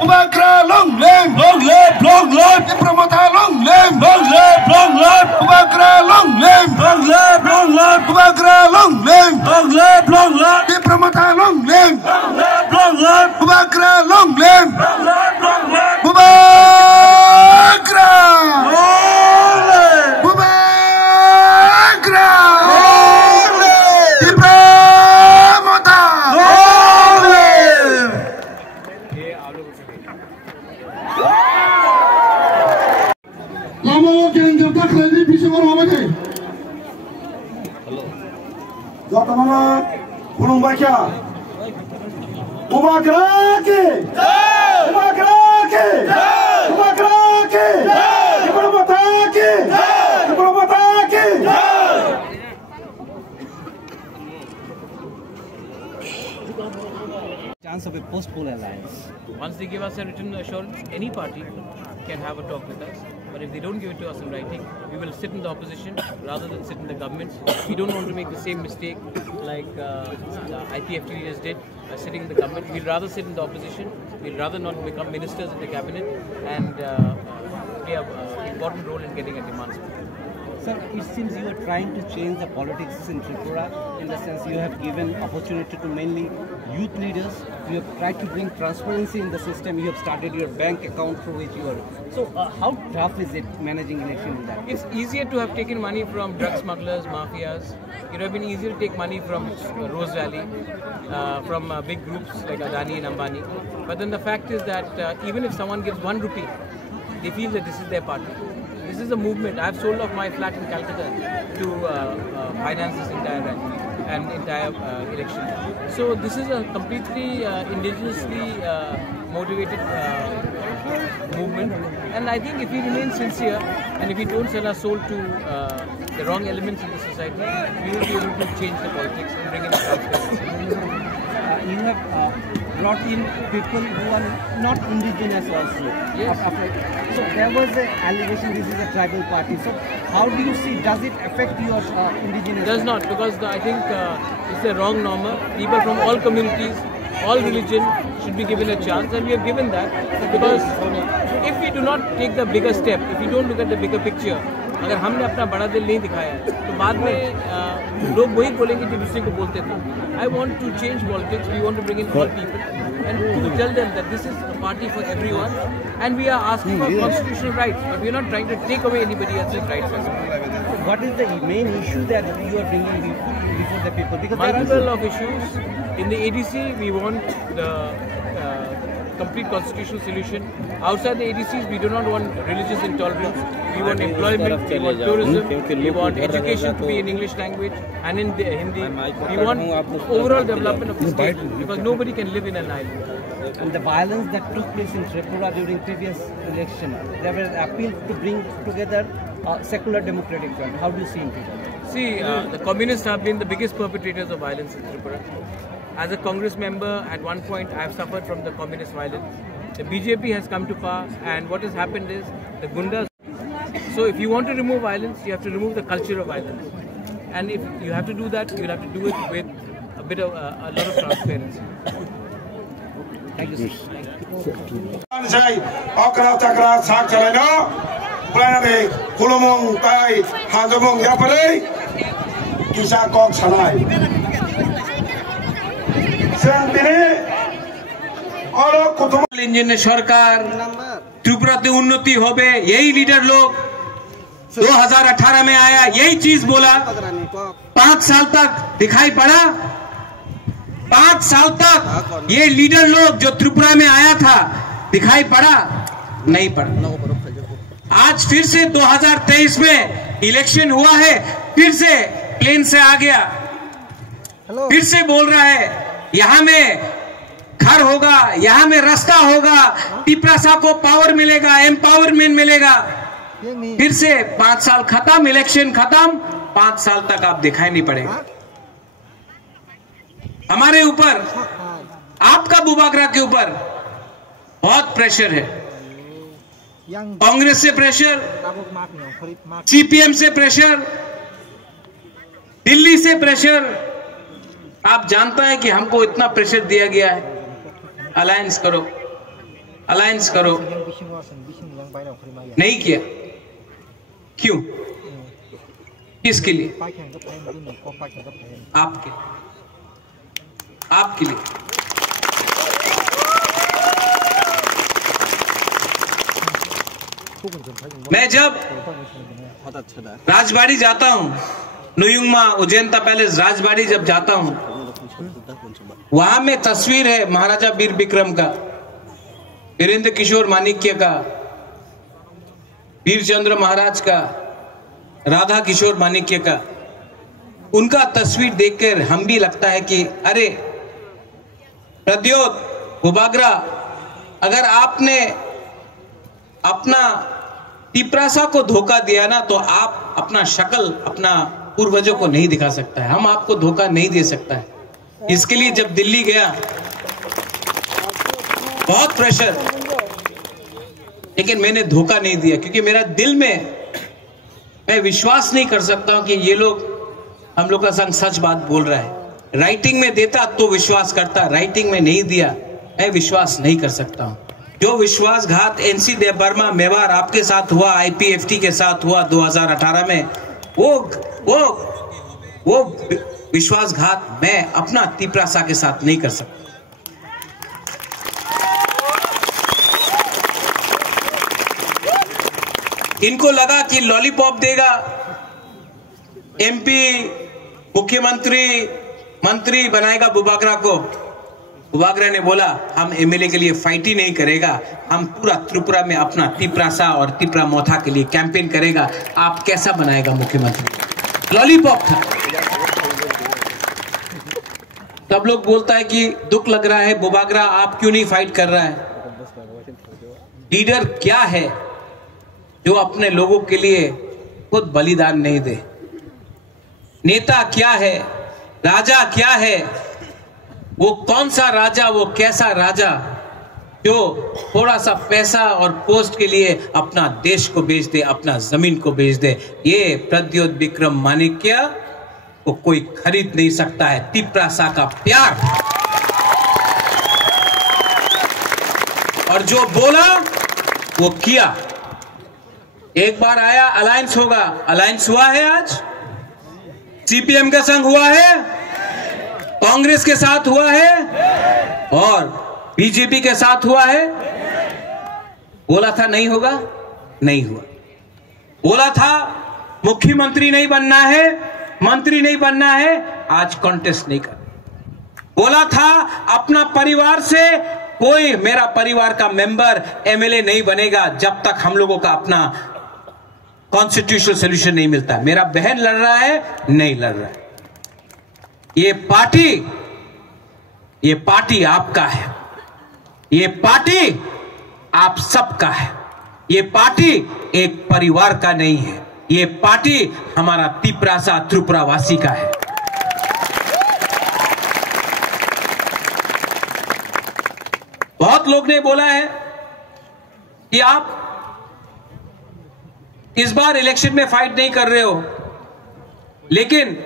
Ubagra long live Diplomata long live Ubagra long live Ubagra long live Diplomata long live Ubagra long live Ubagra Chance of a post-poll alliance. Once they give us a written assurance, any party can have a talk with us. But if they don't give it to us in writing, we will sit in the opposition rather than sit in the government. We don't want to make the same mistake like the IPFT leaders did by sitting in the government. We'd rather sit in the opposition. We'd rather not become ministers in the cabinet and play an important role in getting a demand. Sir, it seems you are trying to change the politics in Tripura in the sense you have given opportunity to mainly youth leaders. You have tried to bring transparency in the system. You have started your bank account through which you are. So, how tough is it managing election in that? It's easier to have taken money from drug smugglers, mafias. It would have been easier to take money from Rose Valley, from big groups like Adani and Ambani. But then the fact is that even if someone gives 1 rupee, they feel that this is their party. This is a movement. I have sold off my flat in Calcutta to finance this entire rally and entire election. So this is a completely indigenously motivated movement. And I think if we remain sincere and if we don't sell our soul to the wrong elements in the society, we will be able to change the politics and bring in transparency. You have brought in people who are not indigenous also. Yes. So there was an allegation this is a tribal party. So how do you see, does it affect your indigenous? It does not, because I think it's a wrong norm. People from all communities, all religion should be given a chance, and we have given that, because if we do not take the bigger step, if we don't look at the bigger picture, अगर हमने अपना बड़ा दिल नहीं दिखाया तो बाद में लोग वही बोलेंगे जो दूसरे को बोलते थे. I want to change politics. We want to bring in all people and to tell them that this is a party for everyone, and we are asking for constitutional rights, but we are not trying to take away anybody else's rights. What is the main issue that you are bringing before the people? Because multiple of issues. In the ADC, we want the complete constitutional solution. Outside the ADCs, we do not want religious intolerance. We want employment, we want tourism, we want education to be in English language and in Hindi. We want overall development of the state, because nobody can live in an island. And the violence that took place in Tripura during previous election, there was appeal to bring together secular democratic front. How do you see it? See, the communists have been the biggest perpetrators of violence in Tripura. As a Congress member, at one point, I have suffered from the communist violence. The BJP has come to power, and what has happened is the Gundas. So if you want to remove violence, you have to remove the culture of violence. And if you have to do that, you will have to do it with a lot of transparency. Thank you, engine सरकार त्रिपुराते उन्नति होबे यही leader लोग 2018 में आया यही चीज बोला 5 साल तक दिखाई पड़ा 5 साल तक ये लीडर लोग जो त्रिपुरा में आया था दिखाई पड़ा नहीं पड़ा आज फिर से 2023 में इलेक्शन हुआ है फिर से प्लेन से आ गया फिर से बोल रहा है यहां में घर होगा यहां में रास्ता होगा टिपरासा को पावर मिलेगा एम्पावरमेंट मिलेगा फिर से 5 साल खत्म इलेक्शन खत्म 5 साल तक आप दिखाई नहीं पड़ेगा हमारे ऊपर आपका बुबागरा के ऊपर बहुत प्रेशर है कांग्रेस से प्रेशर सीपीएम से प्रेशर दिल्ली से प्रेशर आप जानता है कि हमको इतना प्रेशर दिया गया है अलायंस करो अलायंस करो, नहीं किया। क्यों? किसके लिए? आपके लिए। मैं जब राजबाड़ी जाता हूं, नुयुंगमा उज्जैनता पैलेस राजबाड़ी जब जाता हूं, वहां में तस्वीर है महाराजा वीर विक्रम का, वीरेंद्र किशोर माणिक्य का, वीरचंद्र महाराज का, राधा किशोर माणिक्य का। उनका तस्वीर देखकर हम भी लगता है कि अरे प्रद्योत बुबागरा, अगर आपने अपना तिपरासा को धोखा दिया ना, तो आप अपना शक्ल अपना पूर्वजों को नहीं दिखा सकता है। हम आपको धोखा नहीं दे सकता है। इसके लिए जब दिल्ली गया, बहुत प्रेशर, लेकिन मैंने धोखा नहीं दिया, क्योंकि मेरा दिल में मैं विश्वास नहीं कर सकता हूं कि ये लोग हम लोग का संग सच बात बोल रहा है। राइटिंग में देता तो विश्वास करता, राइटिंग में नहीं दिया, मैं विश्वास नहीं कर सकता हूं। जो विश्वासघात एनसी देव वर्मा मेवाड़ आपके साथ हुआ, आईपीएफटी के साथ हुआ 2018 में, वो विश्वासघात मैं अपना तिपरासा के साथ नहीं कर सकता। इनको लगा कि लॉलीपॉप देगा, एमपी मुख्यमंत्री मंत्री बनाएगा बुबागरा को। बुबागरा ने बोला हम एमएलए के लिए फाइट ही नहीं करेगा, हम पूरा त्रिपुरा में अपना तिपरासा और तिपरा मोथा के लिए कैंपेन करेगा। आप कैसा बनाएगा मुख्यमंत्री? लॉलीपॉप था। सब लोग बोलता है कि दुख लग रहा है, बुबागरा आप क्यों नहीं फाइट कर रहा है? लीडर क्या है जो अपने लोगों के लिए खुद बलिदान नहीं दे? नेता क्या है? राजा क्या है? वो कौन सा राजा, वो कैसा राजा जो थोड़ा सा पैसा और पोस्ट के लिए अपना देश को बेच दे, अपना जमीन को बेच दे? ये प्रद्योत विक्रम माणिक्य को कोई खरीद नहीं सकता है। तिपरासा का प्यार, और जो बोला वो किया। एक बार आया अलायंस होगा, अलायंस हुआ है। आज सीपीएम का संग हुआ है, कांग्रेस के साथ हुआ है और बीजेपी के साथ हुआ है। बोला था नहीं होगा, नहीं हुआ। बोला था मुख्यमंत्री नहीं बनना है, मंत्री नहीं बनना है, आज कॉन्टेस्ट नहीं कर। बोला था अपना परिवार से कोई मेरा परिवार का मेंबर एमएलए नहीं बनेगा जब तक हम लोगों का अपना कॉन्स्टिट्यूशनल सोल्यूशन नहीं मिलता। मेरा बहन लड़ रहा है, नहीं लड़ रहा है। ये पार्टी आपका है, ये पार्टी आप सबका है। ये पार्टी एक परिवार का नहीं है, ये पार्टी हमारा तिपरासा त्रिपुरा वासी का है। बहुत लोग ने बोला है कि आप इस बार इलेक्शन में फाइट नहीं कर रहे हो, लेकिन